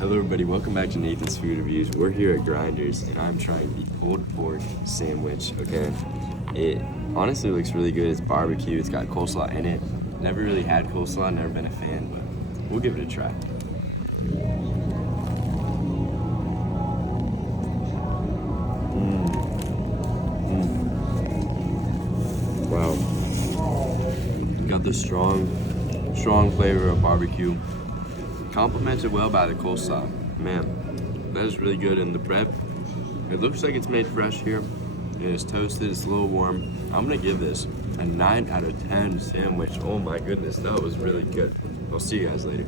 Hello everybody, welcome back to Nathan's Food Reviews. We're here at Grinders and I'm trying the pulled pork sandwich, okay? It honestly looks really good. It's barbecue, it's got coleslaw in it. Never really had coleslaw, never been a fan, but we'll give it a try. Wow. Got the strong flavor of barbecue. Complemented well by the coleslaw. Man, that is really good. And the bread, it looks like it's made fresh here. It is toasted, it's a little warm. I'm gonna give this a 9 out of 10 sandwich. Oh my goodness, that was really good. I'll see you guys later.